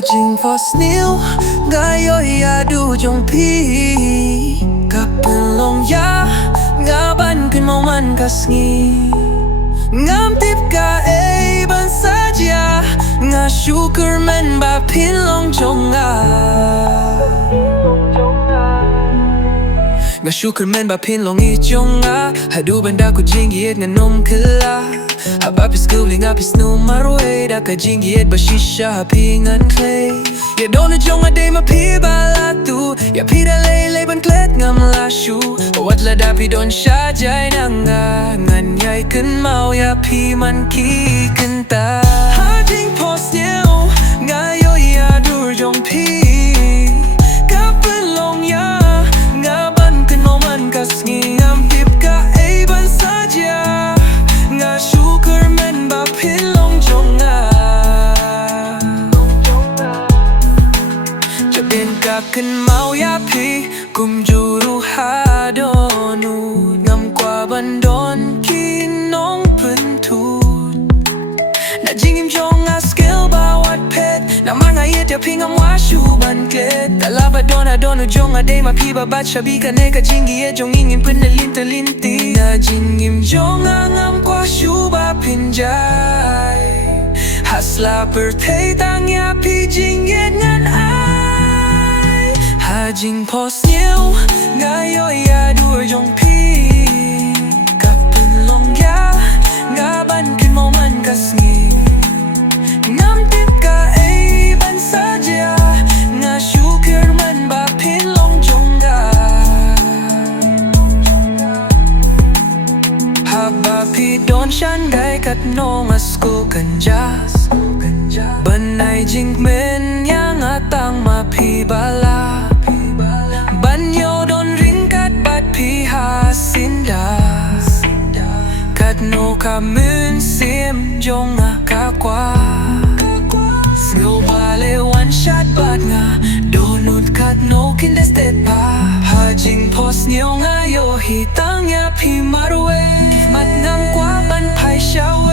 jing phoh sniew iohi Haduh jong pynlong ya ngaban kynmaw man kasngi Ngam tip ka ban saja nga kyrmen ba pynlong jonga nga kyrmen ba pynlong I jonga Haduh banda ku jingieid nga nom kylla Haba pisku lynga pisnu marwei da ka jingieid ba shisha pingan khlei ya dona jong ade ma pi balatu ya pi da lei ban klet ngam la shu wat la da pi don sha jai nanga ngan yai kynmaw ya pi man ki kenta jing phoh sniew iohi Haduh jong ka pynlong ya ngaban kynmaw man kasngi ngam tip ka ban saja nga kyrmen ba pynlong jonga Jabin ka kynmaw ya pi kum juru hadonu ngam kwa bandon kinong pentut na jingim jonga skill ba wat pet na mga yet ya pingam washu ban klet talaba donu jonga de ma pi ba bat shabi ka ne ka jingieid jong ingin penalinta-linti na jingim jonga ngam kwa shu ba pinjai hasla pertay tang ya pi jingieid ngan ai jing phoh sniew iohi Haduh jong ka pynlong ya ngaban kynmaw man kasngi ngam tip ka ban saja nga kyrmen ba pynlong jonga Haba pi don shangai kat no masko kanjas banai jingmen yang atang ma pi bala banyo don ringkat bat pi hasinda kat no kamun sim jonga kakwa sngew bale one shot bat nga donut kat no kindes tepa jing phoh sniew iohi tang ya pi marwei mat ngam kwa ban pai shawe